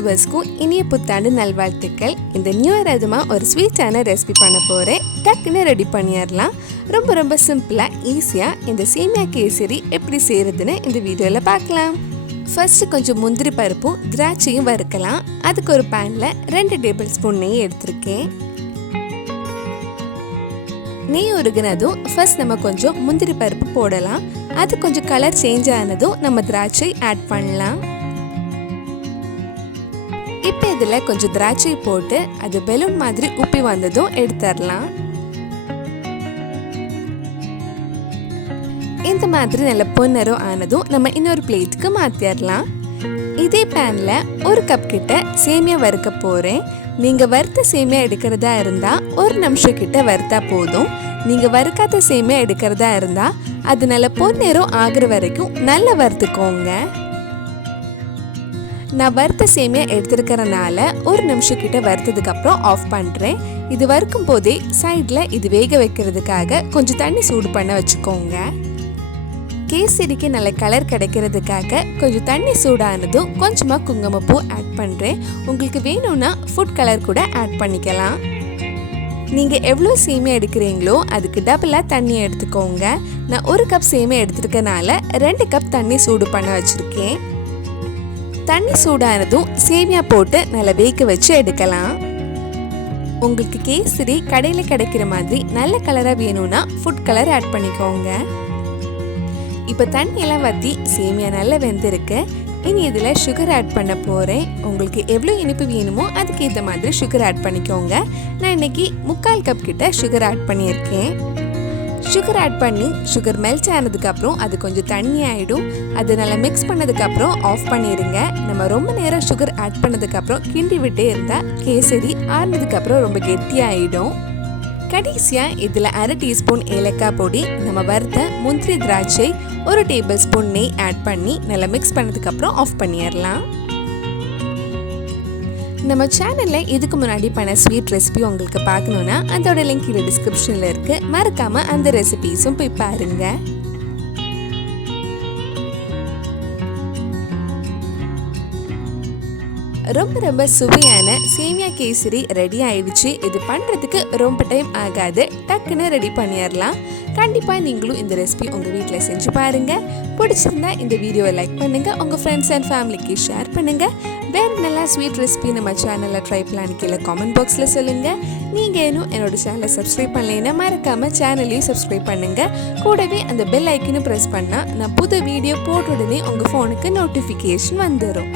வியூவர்ஸ்க்கும் இனிய புத்தாண்டு நல்வாழ்த்துக்கள். இந்த நியூ இயர் அதுமாக ஒரு ஸ்வீட்டான ரெசிபி பண்ண போகிறேன். டக்குன்னு ரெடி பண்ணிடலாம். ரொம்ப ரொம்ப சிம்பிளாக ஈஸியாக இந்த சேமியா கேசரி எப்படி செய்கிறதுன்னு இந்த வீடியோவில் பார்க்கலாம். ஃபர்ஸ்ட்டு கொஞ்சம் முந்திரி பருப்பும் திராட்சையும் வறுக்கலாம். அதுக்கு ஒரு பேனில் 2 டேபிள் ஸ்பூன் நெய் எடுத்திருக்கேன். நெய் உருகினதும் ஃபர்ஸ்ட் நம்ம கொஞ்சம் முந்திரி பருப்பு போடலாம். அது கொஞ்சம் கலர் சேஞ்ச் ஆனதும் நம்ம திராட்சை ஆட் பண்ணலாம். இப்போ இதில் கொஞ்சம் திராட்சை போட்டு அது பெலூன் மாதிரி உப்பி வந்ததும் எடுத்துடலாம். இந்த மாதிரி நல்ல பொன்னரம் ஆனதும் நம்ம இன்னொரு பிளேட்டுக்கு மாற்றிடலாம். இதே பேனில் 1 கப் கிட்ட சேமியா வறுக்க போகிறேன். நீங்கள் வறுத்த சேமியா எடுக்கிறதா இருந்தால் 1 நிமிஷம் கிட்ட வறுத்தா போதும். நீங்கள் வறுக்காத சேமியா எடுக்கிறதா இருந்தால் அது நல்ல பொன்னேரம் ஆகிற வரைக்கும் நல்லா வறுத்துக்கோங்க. நான் வறுத்த சேமியா எடுத்துருக்கிறனால 1 நிமிஷம் கிட்ட வறுத்ததுக்கப்புறம் ஆஃப் பண்ணுறேன். இது வறுக்கும் போதே சைடில் இது வேக வைக்கிறதுக்காக கொஞ்சம் தண்ணி சூடு பண்ண வச்சுக்கோங்க. கேசரிக்கு நல்ல கலர் கிடைக்கிறதுக்காக கொஞ்சம் தண்ணி சூடானதும் கொஞ்சமாக குங்குமப்பூ ஆட் பண்ணுறேன். உங்களுக்கு வேணும்னா ஃபுட் கலர் கூட ஆட் பண்ணிக்கலாம். நீங்கள் எவ்வளோ சேமியா எடுக்கிறீங்களோ அதுக்கு டபுளாக தண்ணி எடுத்துக்கோங்க. நான் 1 கப் சேமியா எடுத்துருக்கனால 2 கப் தண்ணி சூடு பண்ண வச்சுருக்கேன். தண்ணி சூடானதும் சேமியா போட்டு நல்லா வேக வச்சு எடுக்கலாம். உங்களுக்கு கேசரி கடையில் கிடைக்கிற மாதிரி நல்ல கலராக வேணும்னா ஃபுட் கலர் ஆட் பண்ணிக்கோங்க. இப்போ தண்ணியெல்லாம் வற்றி சேமியா நல்லா வெந்திருக்கு. இனி இதில் சுகர் ஆட் பண்ண போகிறேன். உங்களுக்கு எவ்வளோ இனிப்பு வேணுமோ அதுக்கேற்ற மாதிரி சுகர் ஆட் பண்ணிக்கோங்க. நான் இன்னைக்கு 3/4 கப் கிட்ட சுகர் ஆட் பண்ணியிருக்கேன். சுகர் ஆட் பண்ணி சுகர் மெல்ட் ஆனதுக்கப்புறம் அது கொஞ்சம் தண்ணி ஆகிடும். அது நல்லா மிக்ஸ் பண்ணதுக்கப்புறம் ஆஃப் பண்ணிடுங்க. நம்ம ரொம்ப நேரம் சுகர் ஆட் பண்ணதுக்கப்புறம் கிண்டி விட்டே இருந்தால் கேசரி ஆறுனதுக்கப்புறம் ரொம்ப கெட்டியாகிடும். கடைசியாக இதில் 1/2 டீஸ்பூன் ஏலக்காய் பொடி, நம்ம வறுத்த முந்திரி திராட்சை, 1 டேபிள் ஸ்பூன் நெய் ஆட் பண்ணி நல்லா மிக்ஸ் பண்ணதுக்கப்புறம் ஆஃப் பண்ணிடலாம். நம்ம சேனலில் இதுக்கு முன்னாடி பண்ண ஸ்வீட் ரெசிபி உங்களுக்கு பார்க்கணுன்னா அதோட லிங்க் கீழே டிஸ்கிரிப்ஷனில் இருக்குது. மறக்காமல் அந்த ரெசிபீஸும் போய் பாருங்கள். ரொம்ப ரொம்ப சுவையான சேமியா கேசரி ரெடி ஆயிடுச்சு. இது பண்ணுறதுக்கு ரொம்ப டைம் ஆகாது. டக்குன்னு ரெடி பண்ணிடலாம். கண்டிப்பாக நீங்களும் இந்த ரெசிபி உங்கள் வீட்டில் செஞ்சு பாருங்கள். பிடிச்சிருந்தா இந்த வீடியோவை லைக் பண்ணுங்கள். உங்கள் ஃப்ரெண்ட்ஸ் அண்ட் ஃபேமிலிக்கு ஷேர் பண்ணுங்கள். வேறு நல்லா ஸ்வீட் ரெசிபி நம்ம சேனலில் ட்ரை பண்ணலான்னு கீழே காமெண்ட் பாக்ஸில் சொல்லுங்கள். நீங்கள் இன்னும் என்னோட சேனலை சப்ஸ்கிரைப் பண்ணலைன்னா மறக்காமல் சேனலையும் சப்ஸ்கிரைப் பண்ணுங்கள். கூடவே அந்த பெல் ஐக்கனை ப்ரெஸ் பண்ணால் நான் புது வீடியோ போட்ட உடனே உங்கள் ஃபோனுக்கு நோட்டிஃபிகேஷன் வந்துடும்.